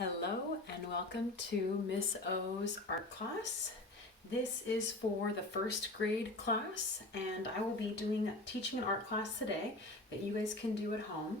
Hello and welcome to Miss O's art class. This is for the first grade class and I will be teaching an art class today that you guys can do at home.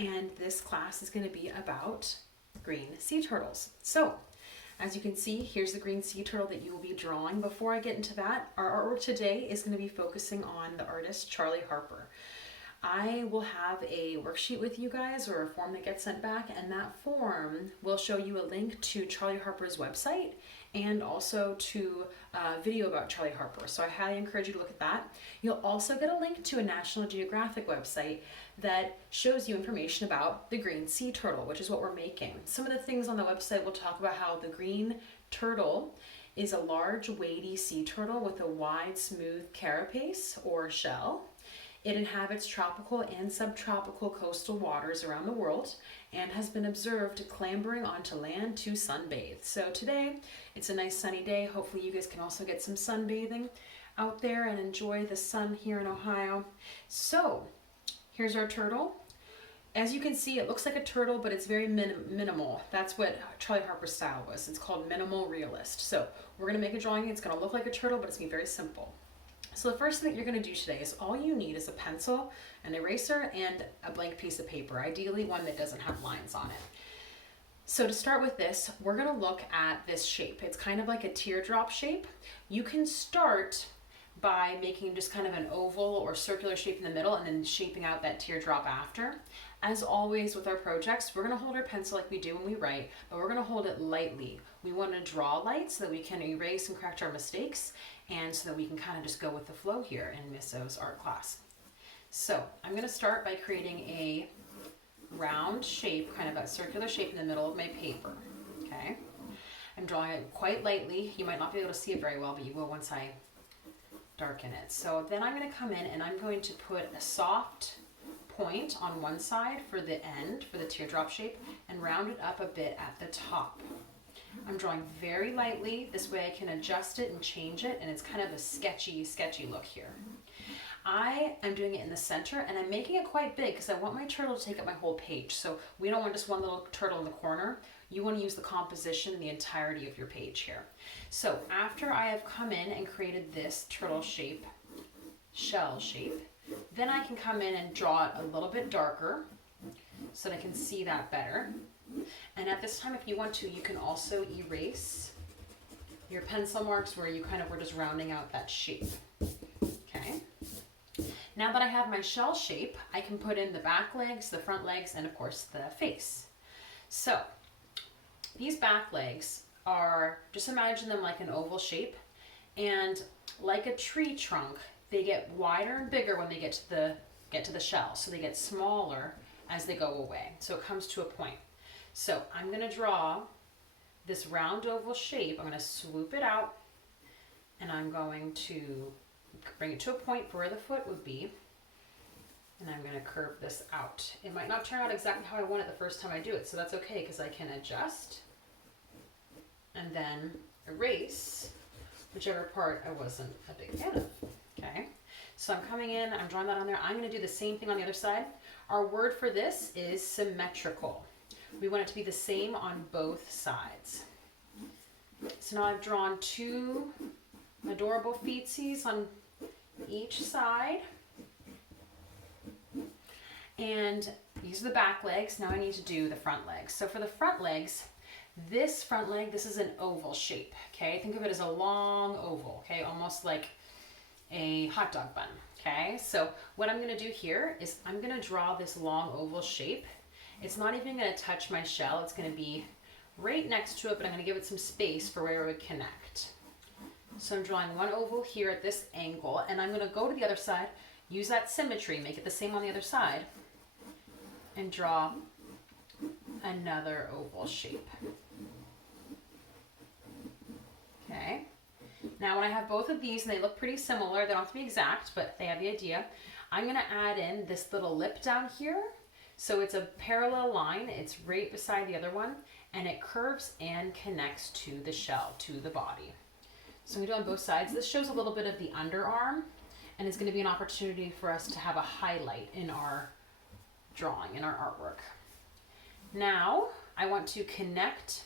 And this class is going to be about green sea turtles. So as you can see, here's the green sea turtle that you will be drawing. Before I get into that, our artwork today is going to be focusing on the artist Charley Harper. I will have a worksheet with you guys or a form that gets sent back, and that form will show you a link to Charley Harper's website and also to a video about Charley Harper. So I highly encourage you to look at that. You'll also get a link to a National Geographic website that shows you information about the green sea turtle, which is what we're making. Some of the things on the website will talk about how the green turtle is a large, weighty sea turtle with a wide, smooth carapace or shell. It inhabits tropical and subtropical coastal waters around the world and has been observed clambering onto land to sunbathe. So today, it's a nice sunny day. Hopefully you guys can also get some sunbathing out there and enjoy the sun here in Ohio. So here's our turtle. As you can see, it looks like a turtle, but it's very minimal. That's what Charley Harper's style was. It's called minimal realist. So we're gonna make a drawing. It's gonna look like a turtle, but it's gonna be very simple. So the first thing that you're going to do today is all you need is a pencil, an eraser, and a blank piece of paper, ideally one that doesn't have lines on it. So to start with this, we're going to look at this shape. It's kind of like a teardrop shape. You can start by making just kind of an oval or circular shape in the middle and then shaping out that teardrop after. As always with our projects, we're going to hold our pencil like we do when we write, but we're going to hold it lightly. We want to draw light so that we can erase and correct our mistakes and so that we can kind of just go with the flow here in Miss O's art class. So I'm going to start by creating a round shape, kind of a circular shape in the middle of my paper. Okay, I'm drawing it quite lightly. You might not be able to see it very well, but you will once I darken it. So then I'm going to come in and I'm going to put a soft point on one side for the end, for the teardrop shape, and round it up a bit at the top. I'm drawing very lightly. This way I can adjust it and change it, and it's kind of a sketchy look here. I am doing it in the center, and I'm making it quite big because I want my turtle to take up my whole page. So we don't want just one little turtle in the corner. You want to use the composition, the entirety of your page here. So after I have come in and created this turtle shape, shell shape, then I can come in and draw it a little bit darker so that I can see that better. And at this time, if you want to, you can also erase your pencil marks where you kind of were just rounding out that shape. Okay. Now that I have my shell shape, I can put in the back legs, the front legs, and of course the face. So these back legs are, just imagine them like an oval shape, and like a tree trunk, they get wider and bigger when they get to the shell. So they get smaller as they go away. So it comes to a point. So I'm going to draw this round oval shape. I'm going to swoop it out, and I'm going to bring it to a point for where the foot would be, and I'm going to curve this out. It might not turn out exactly how I want it the first time I do it, so that's okay because I can adjust and then erase whichever part I wasn't a big fan of. Okay, so I'm coming in, I'm drawing that on there. I'm going to do the same thing on the other side. Our word for this is symmetrical. We want it to be the same on both sides. So now I've drawn two adorable feetsies on each side. And these are the back legs. Now I need to do the front legs. So for the front legs, this front leg, this is an oval shape. Okay, think of it as a long oval. Okay, almost like a hot dog bun. Okay, so what I'm going to do here is I'm going to draw this long oval shape. It's not even going to touch my shell. It's going to be right next to it, but I'm going to give it some space for where it would connect. So I'm drawing one oval here at this angle, and I'm going to go to the other side, use that symmetry, make it the same on the other side, and draw another oval shape. Okay. Now when I have both of these, and they look pretty similar, they don't have to be exact, but they have the idea, I'm going to add in this little lip down here. So it's a parallel line, it's right beside the other one, and it curves and connects to the shell, to the body. So we do on both sides. This shows a little bit of the underarm, and it's going to be an opportunity for us to have a highlight in our drawing, in our artwork. Now I want to connect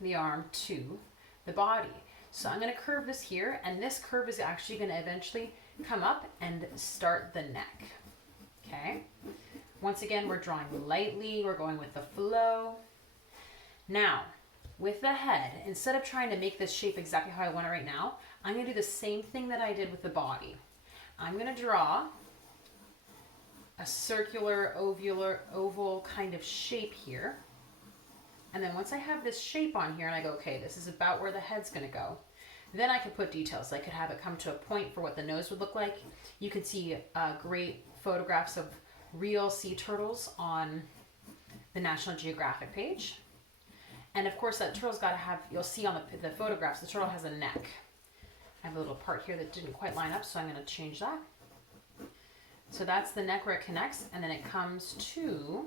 the arm to the body. So I'm going to curve this here, and this curve is actually going to eventually come up and start the neck. Okay. Once again, we're drawing lightly. We're going with the flow. Now, with the head, instead of trying to make this shape exactly how I want it right now, I'm going to do the same thing that I did with the body. I'm going to draw a circular, oval kind of shape here. And then once I have this shape on here and I go, okay, this is about where the head's going to go, then I can put details. I could have it come to a point for what the nose would look like. You can see great photographs of real sea turtles on the National Geographic page. And of course that turtle's got to have, you'll see on the photographs, the turtle has a neck. I have a little part here that didn't quite line up, so I'm going to change that. So that's the neck where it connects, and then it comes to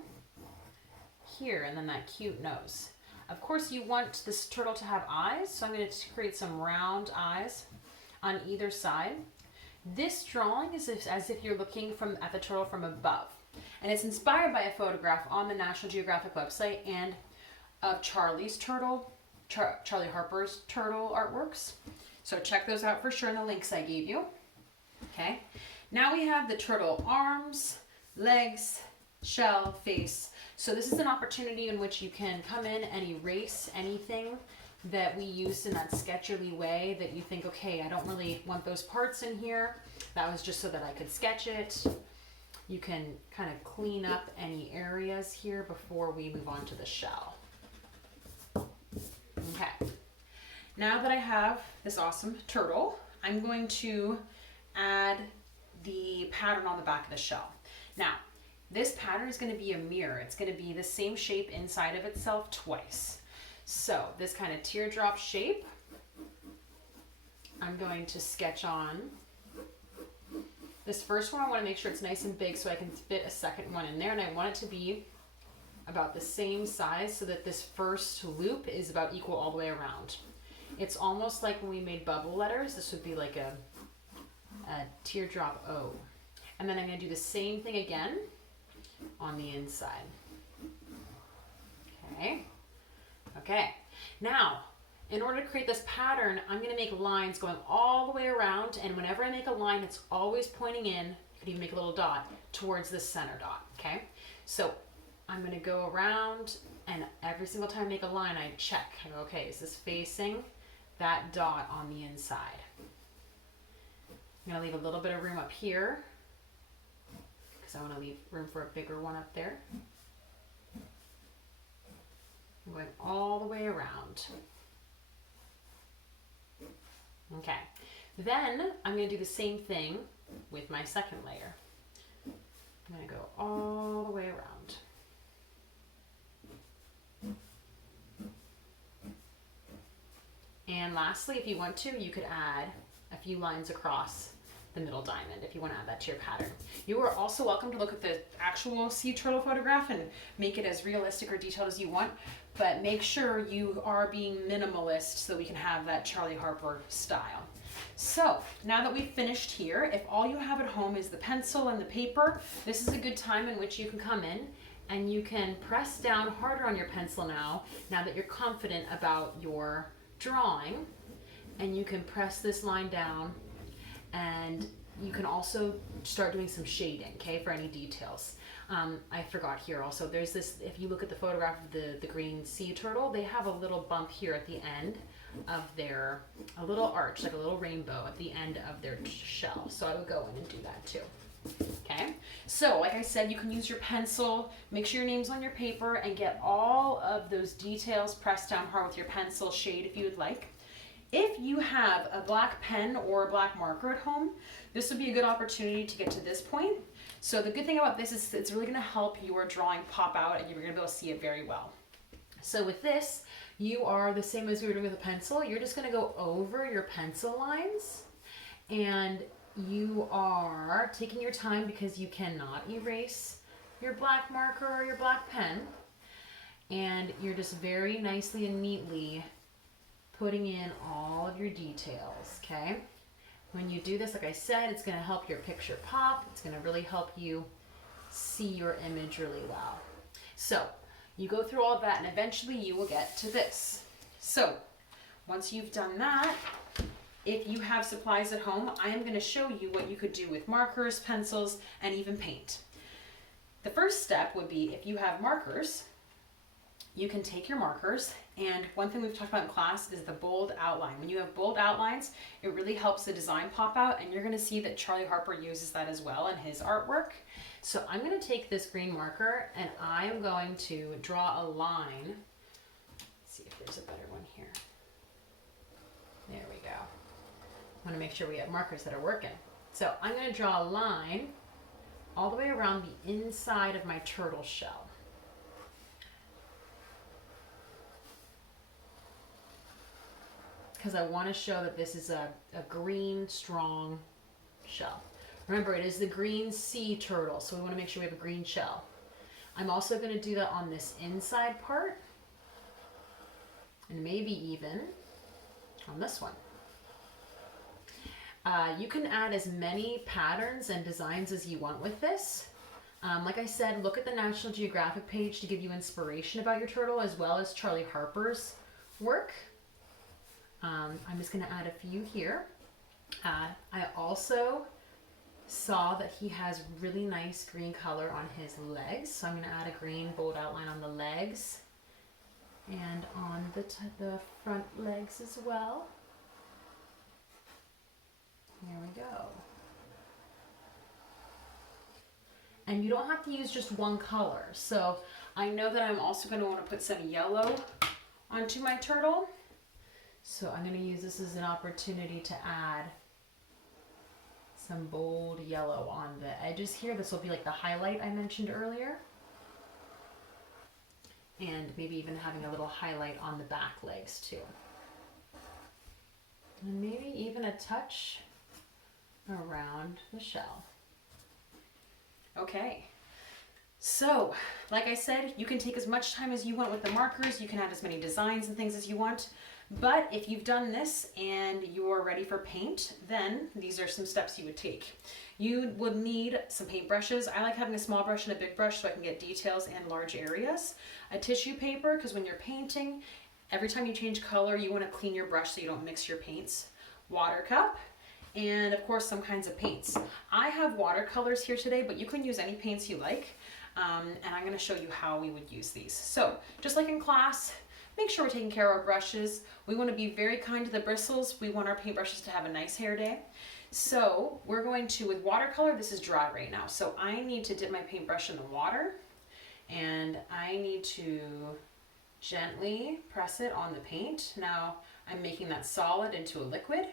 here, and then that cute nose. Of course you want this turtle to have eyes, so I'm going to create some round eyes on either side. This drawing is as if you're looking at the turtle from above. And it's inspired by a photograph on the National Geographic website and of Charley Harper's turtle artworks. So check those out for sure in the links I gave you. Okay. Now we have the turtle arms, legs, shell, face. So this is an opportunity in which you can come in and erase anything that we used in that sketcherly way that you think, okay, I don't really want those parts in here. That was just so that I could sketch it. You can kind of clean up any areas here before we move on to the shell. Okay. Now that I have this awesome turtle, I'm going to add the pattern on the back of the shell. Now, this pattern is going to be a mirror. It's going to be the same shape inside of itself twice. So this kind of teardrop shape, I'm going to sketch on. This first one, I want to make sure it's nice and big so I can fit a second one in there, and I want it to be about the same size so that this first loop is about equal all the way around. It's almost like when we made bubble letters. This would be like a teardrop O. And then I'm going to do the same thing again on the inside. Okay. Okay. Now, in order to create this pattern, I'm going to make lines going all the way around, and whenever I make a line, it's always pointing in, you could even make a little dot, towards the center dot, okay? So I'm going to go around, and every single time I make a line, I check. I go, okay, is this facing that dot on the inside? I'm going to leave a little bit of room up here, because I want to leave room for a bigger one up there. I'm going all the way around. Okay, then I'm going to do the same thing with my second layer. I'm going to go all the way around. And lastly, if you want to, you could add a few lines across the middle diamond if you want to add that to your pattern. You are also welcome to look at the actual sea turtle photograph and make it as realistic or detailed as you want, but make sure you are being minimalist so we can have that Charley Harper style. So now that we've finished here, if all you have at home is the pencil and the paper, this is a good time in which you can come in and you can press down harder on your pencil now that you're confident about your drawing, and you can press this line down, and you can also start doing some shading, okay, for any details. I forgot here also, there's this, if you look at the photograph of the green sea turtle, they have a little bump here at the end of their, a little arch, like a little rainbow at the end of their shell. So I would go in and do that too. Okay, so like I said, you can use your pencil, make sure your name's on your paper, and get all of those details pressed down hard with your pencil, shade if you would like. If you have a black pen or a black marker at home, this would be a good opportunity to get to this point. So the good thing about this is it's really going to help your drawing pop out, and you're going to be able to see it very well. So with this, you are the same as we were doing with a pencil. You're just going to go over your pencil lines, and you are taking your time because you cannot erase your black marker or your black pen. And you're just very nicely and neatly putting in all of your details, okay? When you do this, like I said, it's going to help your picture pop. It's going to really help you see your image really well. So You go through all of that and eventually you will get to this. So once you've done that, if you have supplies at home, I am going to show you what you could do with markers, pencils, and even paint. The first step would be if you have markers, you can take your markers, and one thing we've talked about in class is the bold outline. When you have bold outlines, it really helps the design pop out, and you're going to see that Charley Harper uses that as well in his artwork. So I'm going to take this green marker and I am going to draw a line. Let's see if there's a better one here. There we go. I want to make sure we have markers that are working. So I'm going to draw a line all the way around the inside of my turtle shell. Because I want to show that this is a green, strong shell. Remember, it is the green sea turtle, so we want to make sure we have a green shell. I'm also going to do that on this inside part, and maybe even on this one. You can add as many patterns and designs as you want with this. Like I said, look at the National Geographic page to give you inspiration about your turtle, as well as Charley Harper's work. I'm just going to add a few here. I also saw that he has really nice green color on his legs, so I'm going to add a green bold outline on the legs and on the front legs as well. There we go. And you don't have to use just one color. So I know that I'm also going to want to put some yellow onto my turtle. So I'm going to use this as an opportunity to add some bold yellow on the edges here. This will be like the highlight I mentioned earlier. And maybe even having a little highlight on the back legs too. And maybe even a touch around the shell. Okay. So, like I said, you can take as much time as you want with the markers. You can add as many designs and things as you want. But if you've done this and you're ready for paint, then these are some steps you would take. You would need some paint brushes. I like having a small brush and a big brush so I can get details in large areas. A tissue paper, because when you're painting, every time you change color, you want to clean your brush so you don't mix your paints. Water cup, and of course some kinds of paints. I have watercolors here today, but you can use any paints you like. And I'm going to show you how we would use these. So just like in class, make sure we're taking care of our brushes. We want to be very kind to the bristles. We want our paintbrushes to have a nice hair day. So we're going to, with watercolor, this is dry right now. So I need to dip my paintbrush in the water and I need to gently press it on the paint. Now I'm making that solid into a liquid.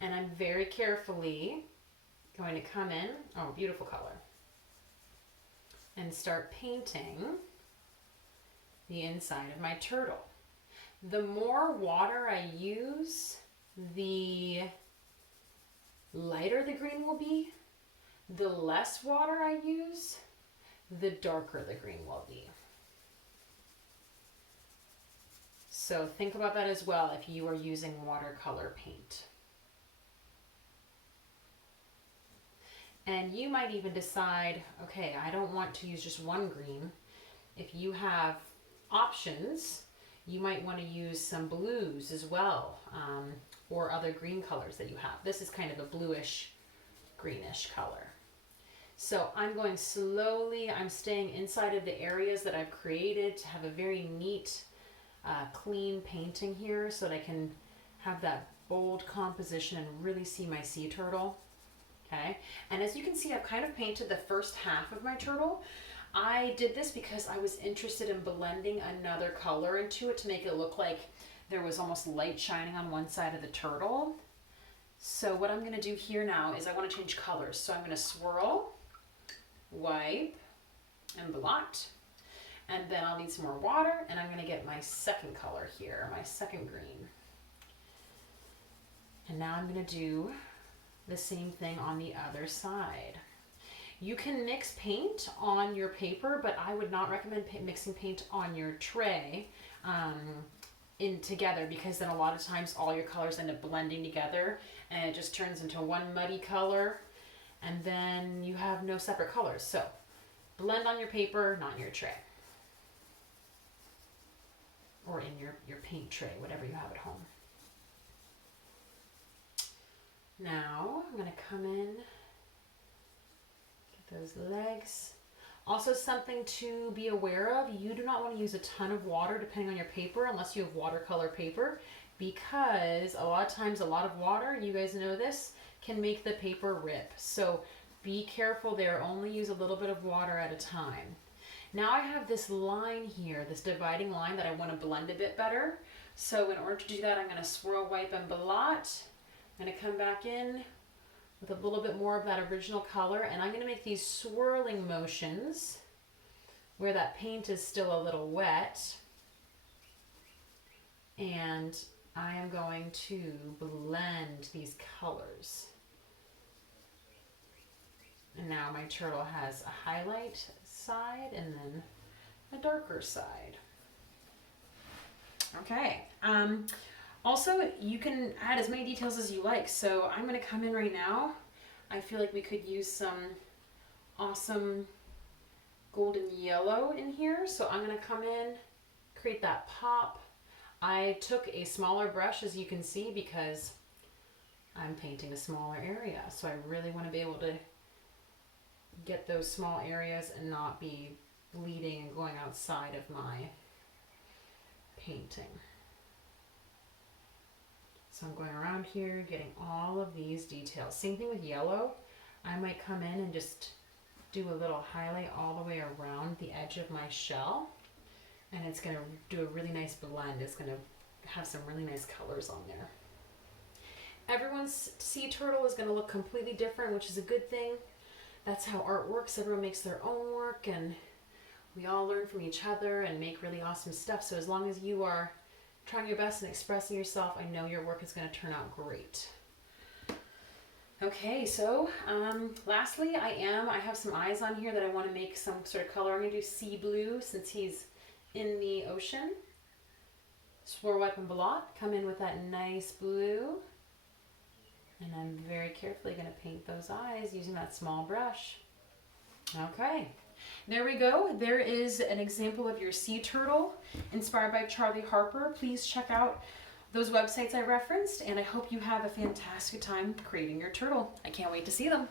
And I'm very carefully going to come in, oh, beautiful color, and start painting the inside of my turtle. The more water I use, the lighter the green will be. The less water I use, the darker the green will be. So think about that as well if you are using watercolor paint. And you might even decide, okay, I don't want to use just one green. If you have options, you might want to use some blues as well, or other green colors that you have. This is kind of a bluish, greenish color. So I'm going slowly, I'm staying inside of the areas that I've created to have a very neat, clean painting here so that I can have that bold composition and really see my sea turtle. Okay, and as you can see, I've kind of painted the first half of my turtle. I did this because I was interested in blending another color into it to make it look like there was almost light shining on one side of the turtle. So what I'm going to do here now is I want to change colors. So I'm going to swirl, wipe, and blot. And then I'll need some more water, and I'm going to get my second color here, my second green. And now I'm going to do the same thing on the other side. You can mix paint on your paper, but I would not recommend mixing paint on your tray together, because then a lot of times all your colors end up blending together and it just turns into one muddy color, and then you have no separate colors. So blend on your paper, not on your tray. or in your paint tray, whatever you have at home. Now I'm going to come in, get those legs. Also, something to be aware of, you do not want to use a ton of water depending on your paper unless you have watercolor paper, because a lot of times a lot of water, you guys know this, can make the paper rip. So be careful there, only use a little bit of water at a time. Now I have this line here, this dividing line that I want to blend a bit better. So in order to do that, I'm going to swirl, wipe, and blot. I'm going to come back in with a little bit more of that original color, and I'm going to make these swirling motions where that paint is still a little wet. And I am going to blend these colors. And now my turtle has a highlight side and then a darker side. Okay. Also, you can add as many details as you like. So I'm going to come in right now. I feel like we could use some awesome golden yellow in here. So I'm going to come in, create that pop. I took a smaller brush, as you can see, because I'm painting a smaller area. So I really want to be able to get those small areas and not be bleeding and going outside of my painting. So I'm going around here, getting all of these details. Same thing with yellow. I might come in and just do a little highlight all the way around the edge of my shell. And it's going to do a really nice blend. It's going to have some really nice colors on there. Everyone's sea turtle is going to look completely different, which is a good thing. That's how art works. Everyone makes their own work, and we all learn from each other and make really awesome stuff. So as long as you are trying your best and expressing yourself, I know your work is going to turn out great. Okay, so lastly, I have some eyes on here that I want to make some sort of color. I'm going to do sea blue since he's in the ocean. Swirl, wipe, and blot. Come in with that nice blue. And I'm very carefully going to paint those eyes using that small brush. Okay, there we go. There is an example of your sea turtle inspired by Charley Harper. Please check out those websites I referenced, and I hope you have a fantastic time creating your turtle. I can't wait to see them.